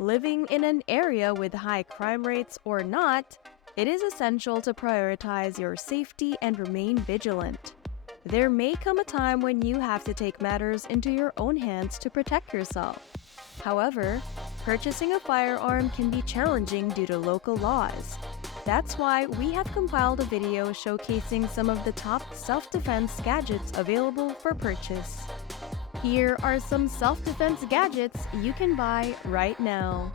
Living in an area with high crime rates or not, it is essential to prioritize your safety and remain vigilant. There may come a time when you have to take matters into your own hands to protect yourself. However, purchasing a firearm can be challenging due to local laws. That's why we have compiled a video showcasing some of the top self-defense gadgets available for purchase. Here are some self-defense gadgets you can buy right now.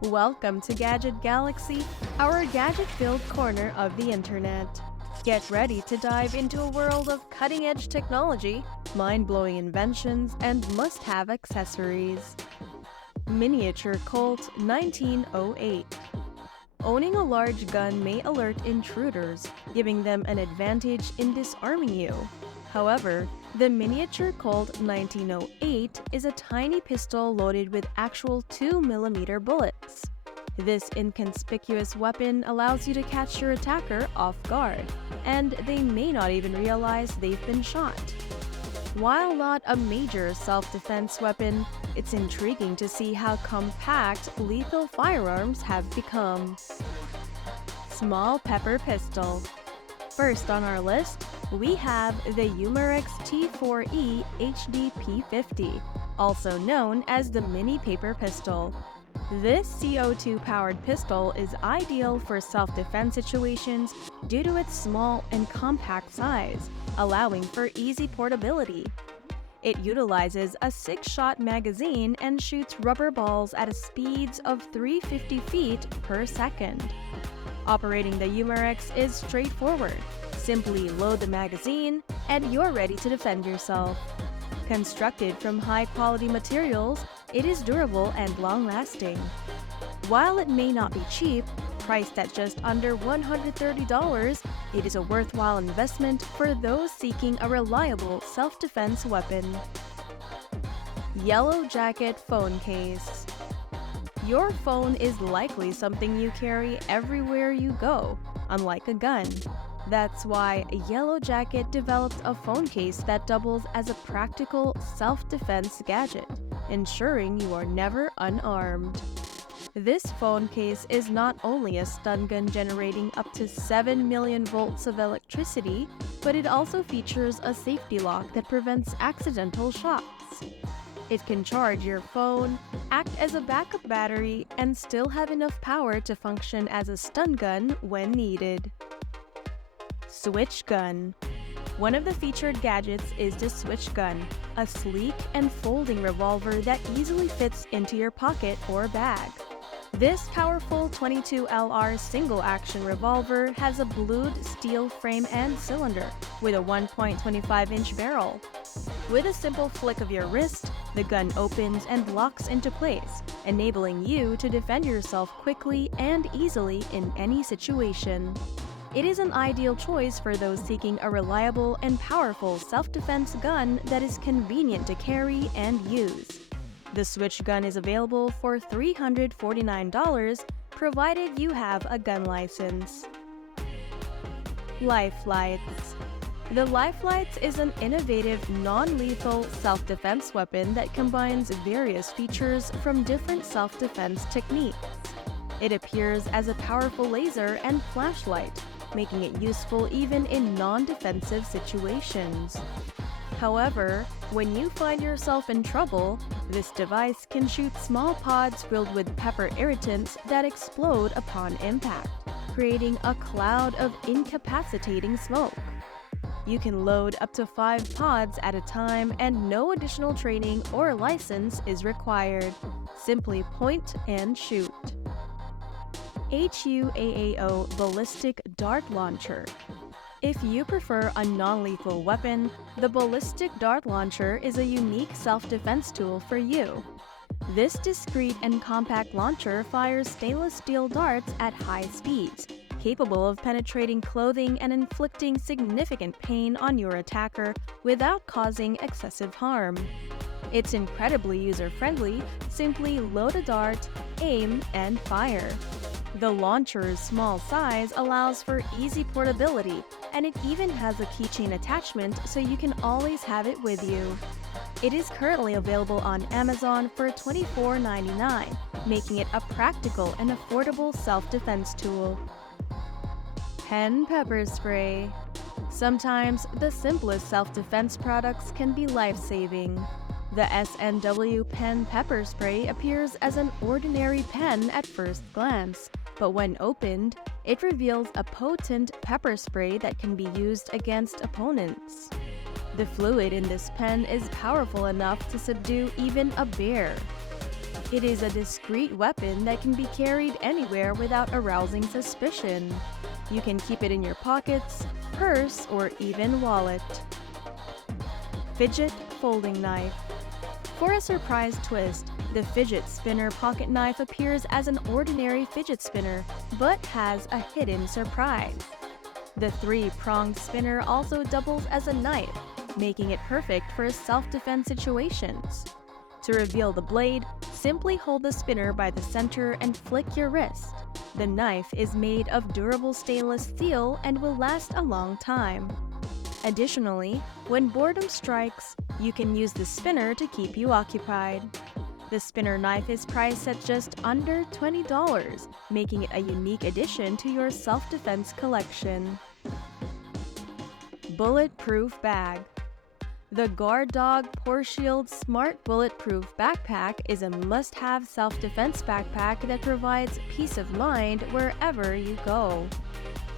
Welcome to Gadget Galaxy, our gadget-filled corner of the internet. Get ready to dive into a world of cutting-edge technology, mind-blowing inventions, and must-have accessories. Miniature Colt 1908. Owning a large gun may alert intruders, giving them an advantage in disarming you. However, the Miniature Colt 1908 is a tiny pistol loaded with actual 2mm bullets. This inconspicuous weapon allows you to catch your attacker off guard, and they may not even realize they've been shot. While not a major self-defense weapon, it's intriguing to see how compact lethal firearms have become. Small Pepper Pistol. First on our list, we have the HUAAO T4E HDP50, also known as the Mini Paper Pistol. This CO2-powered pistol is ideal for self-defense situations due to its small and compact size, allowing for easy portability. It utilizes a 6-shot magazine and shoots rubber balls at speeds of 350 feet per second. Operating the HUAAO is straightforward. Simply load the magazine, and you're ready to defend yourself. Constructed from high-quality materials, it is durable and long-lasting. While it may not be cheap, priced at just under $130, it is a worthwhile investment for those seeking a reliable self-defense weapon. Yellow Jacket Phone Case. Your phone is likely something you carry everywhere you go, unlike a gun. That's why Yellow Jacket developed a phone case that doubles as a practical self-defense gadget, ensuring you are never unarmed. This phone case is not only a stun gun generating up to 7 million volts of electricity, but it also features a safety lock that prevents accidental shocks. It can charge your phone, act as a backup battery, and still have enough power to function as a stun gun when needed. Switch Gun. One of the featured gadgets is the Switch Gun, a sleek and folding revolver that easily fits into your pocket or bag. This powerful 22 LR single-action revolver has a blued steel frame and cylinder with a 1.25-inch barrel. With a simple flick of your wrist, the gun opens and locks into place, enabling you to defend yourself quickly and easily in any situation. It is an ideal choice for those seeking a reliable and powerful self-defense gun that is convenient to carry and use. The Switch Gun is available for $349, provided you have a gun license. Life Lights. The Life Lights is an innovative, non-lethal self-defense weapon that combines various features from different self-defense techniques. It appears as a powerful laser and flashlight, making it useful even in non-defensive situations. However, when you find yourself in trouble, this device can shoot small pods filled with pepper irritants that explode upon impact, creating a cloud of incapacitating smoke. You can load up to 5 pods at a time, and no additional training or license is required. Simply point and shoot. HUAAO Ballistic Dart Launcher. If you prefer a non-lethal weapon, the Ballistic Dart Launcher is a unique self-defense tool for you. This discreet and compact launcher fires stainless steel darts at high speeds, capable of penetrating clothing and inflicting significant pain on your attacker without causing excessive harm. It's incredibly user-friendly. Simply load a dart, aim, and fire. The launcher's small size allows for easy portability, and it even has a keychain attachment so you can always have it with you. It is currently available on Amazon for $24.99, making it a practical and affordable self-defense tool. Pen pepper spray. Sometimes the simplest self-defense products can be life-saving. The S&W pen pepper spray appears as an ordinary pen at first glance, but when opened, it reveals a potent pepper spray that can be used against opponents. The fluid in this pen is powerful enough to subdue even a bear. It is a discreet weapon that can be carried anywhere without arousing suspicion. You can keep it in your pockets, purse, or even wallet. Fidget folding knife. For a surprise twist, the fidget spinner pocket knife appears as an ordinary fidget spinner, but has a hidden surprise. The three-pronged spinner also doubles as a knife, making it perfect for self-defense situations. To reveal the blade, simply hold the spinner by the center and flick your wrist. The knife is made of durable stainless steel and will last a long time. Additionally, when boredom strikes, you can use the spinner to keep you occupied. The spinner knife is priced at just under $20, making it a unique addition to your self-defense collection. Bulletproof Bag. The Guard Dog Pore Shield Smart Bulletproof Backpack is a must-have self-defense backpack that provides peace of mind wherever you go.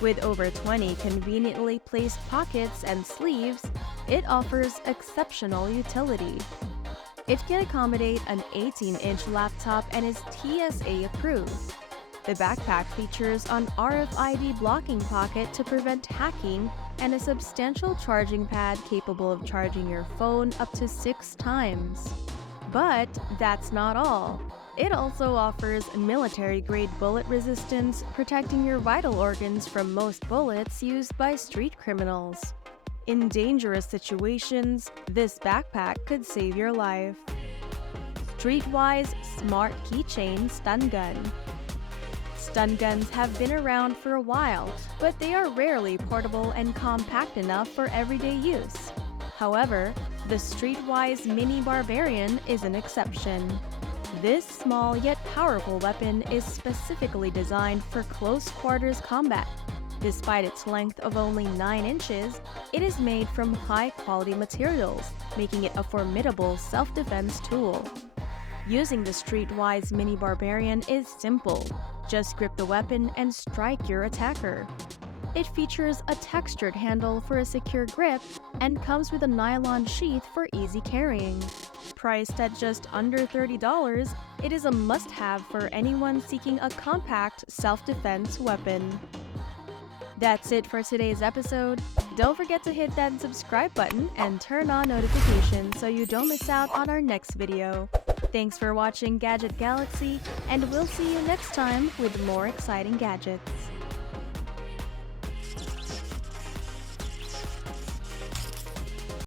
With over 20 conveniently placed pockets and sleeves, it offers exceptional utility. It can accommodate an 18-inch laptop and is TSA approved. The backpack features an RFID blocking pocket to prevent hacking and a substantial charging pad capable of charging your phone up to 6 times. But that's not all. It also offers military-grade bullet resistance, protecting your vital organs from most bullets used by street criminals. In dangerous situations, this backpack could save your life. Streetwise Smart Keychain Stun Gun. Stun guns have been around for a while, but they are rarely portable and compact enough for everyday use. However, the Streetwise Mini Barbarian is an exception. This small yet powerful weapon is specifically designed for close quarters combat. Despite its length of only 9 inches, it is made from high-quality materials, making it a formidable self-defense tool. Using the Streetwise Mini Barbarian is simple. Just grip the weapon and strike your attacker. It features a textured handle for a secure grip and comes with a nylon sheath for easy carrying. Priced at just under $30, it is a must-have for anyone seeking a compact self-defense weapon. That's it for today's episode. Don't forget to hit that subscribe button and turn on notifications so you don't miss out on our next video. Thanks for watching Gadget Galaxy, and we'll see you next time with more exciting gadgets.